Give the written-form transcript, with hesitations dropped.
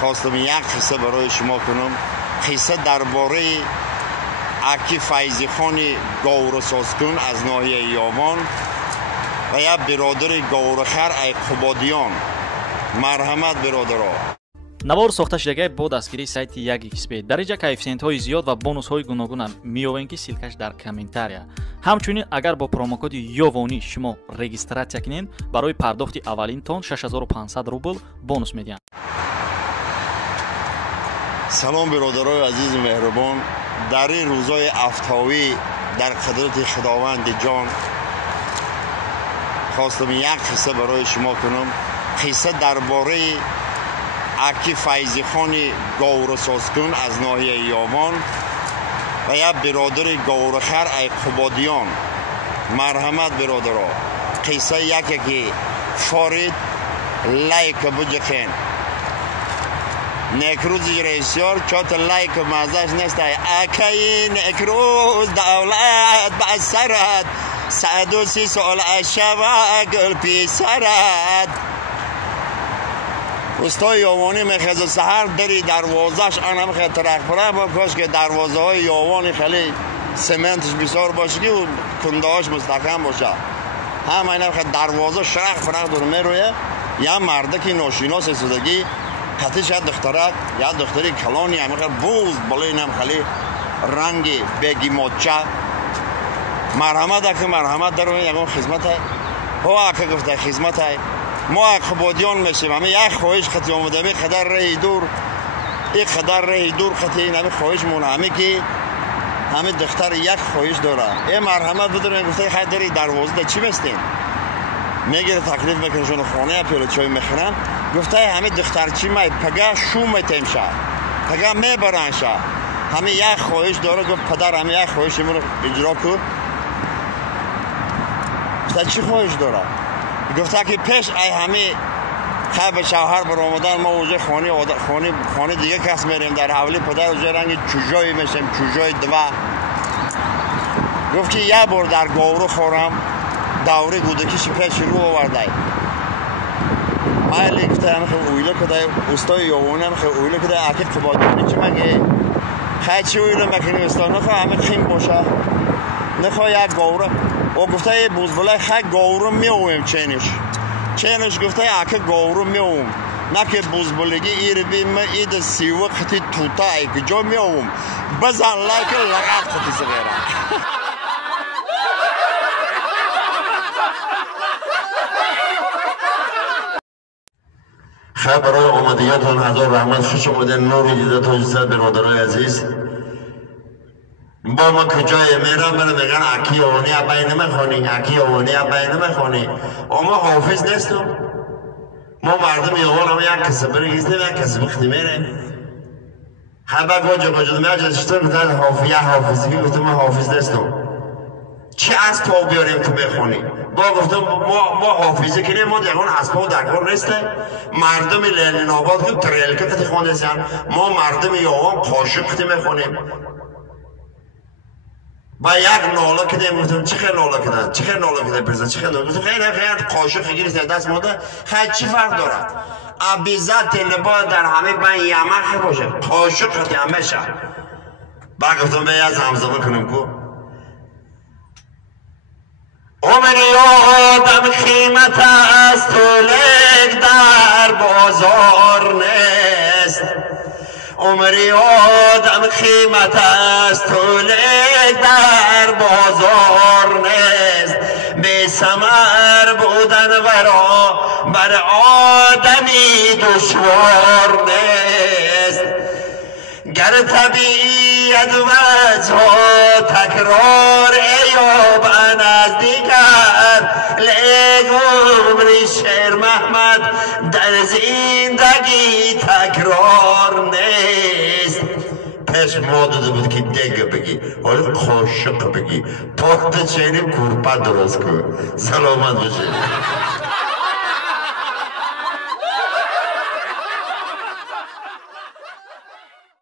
خواستم یک قصه برای شما کنم. قصه درباره اکی فیضی خان گورسازکن از ناحیه یاوان و یک برادر گورخر ای قبادیان. مرحمت برادرها. навор сохта шудагии бо дастгирии сайти 1xbet дар инҷа коэффициентҳои зиёд ва бонусҳои гуногун меёбем ки силкаш дар комментария. ҳамчунин агар бо промокоди ёвонӣ шумо регистратсия кунед барои пардохти аввалин тон 6500 рубл бонус медиҳанд. салом برادرای عزیز مهربان. در این روزهای افتاوی در قدرت خداوند جان خواستم یک قصه برای شما کنم. قصه درباره اکی فیضی خان گورسازکن از ناحیه یاوان و یک برادر گورخر ای قبادیان. مرحمت برادرها. قصه یکی فارید لایک بجخین نکروز رئیسیار چات لایک مازش نیست. اکی نکروز دولت با سرد 130 سال شب گل پی سرد. استای یاوانی میخواد سحر دری دروازش آن هم خیلی ترک پره با کاش که دروازه های یاوانی خیلی سمنتش بسیار باشه که کنده هاش مستحکم باشه. هم این هم خیلی دروازه شرق فرق دور میرویه. یا مرده که ناشناس سودگی قطعش یا دخترک یا دختری کلانی هم خیلی بوز بالای این هم خیلی رنگی بگی مچه. مرحمت که مرحمت داره یکم خدمت های هوا که گفته خدمت های ما قبادیان میشیم. همه یک خواهش خطی آمده می قدر رهی دور یک قدر رهی دور خطی این همه خواهش مونه همه که همه دختر یک خواهش داره. این مرحمت بدونه گفته خیلی داری دروازه ده چی مستین میگیره تکلیف میکنه شون خانه پیاله چای میخورن. گفته همه دختر چی می پگه شو میتیم شه پگه میبرن شه. همه یک خواهش داره. گفت پدر همه یک خواهش رو اجرا کن. گفته چی خواهش داره؟ گفته که پیش ای همه خیلی به شوهر برآمدن ما اوجه خانه دیگه کس میریم در حولی پدر اوجه رنگ چوجایی میشیم چوجای دوا. گفت که یه بار در گاورو خورم دوره گودکیش پیش رو آورده مایلی گفته همه خیلی اویله کده استای یاوانی همه خیلی اویله کده اکی قبادیانی چی مگه خیلی چی اویله مکنی استا نخواه همه خیم باشه نخواه یک گاوره و گفته ای بوزبله خیلی گاورو میویم چینش گفته ای اکی گاورو میویم نه که بوزبلگی ایره بیم اید سیوه خطی توتا ای که جا میویم بزن لایک لغت خطی سغیره. خیلی برای آمدگیتون هزار رحمت خوش آمدین. نوری دیده تاجیزت برادرای عزیز. با ما کجای میرم برای میگن اکی آوانی ابایی نمیخوانی اکی آوانی ابایی نمیخوانی. اما حافظ نیستم. ما مردم یاوان هم یک کسی برگیزنیم یک کسی بختی میره. خبر گاجه میاجه چطور گفتن حافظی گفتم من حافظ نیستم. چه اسباب بیاریم که میخونی؟ با گفتم ما حافظی کنیم ما دیگران اسباب در کار نیسته. مردم لیلین آباد که تریل که خطی خونده سن ما مردم یاوان قاشق خطی میخونیم. با یک ناله کدیم گفتم چه خیلی ناله کدن چه خیلی ناله کدن پرزن چه خیلی ناله گفتم خیلی قاشق گیریست دست ماده خیلی چی فرق داره؟ ابیزت لبا در همه من یمخ باشه قاشق خطی همه شد. بعد گفتم به یه زمزمه کنم کو عمری آدم خیمت است تو لک در بازار نیست. عمری آدم خیمت است تو لک در بازار نیست. بی ثمر بودن ورا بر آدمی دشوار نیست. گر طبیعت وجه تکرار ایابن از دیگر لیک عمری شیر محمد در زندگی تکرار نیست. پیش ما داده بود که دیگه بگی حالا قاشق بگی پاکت چینیم کورپا درست کن. سلامت باشید.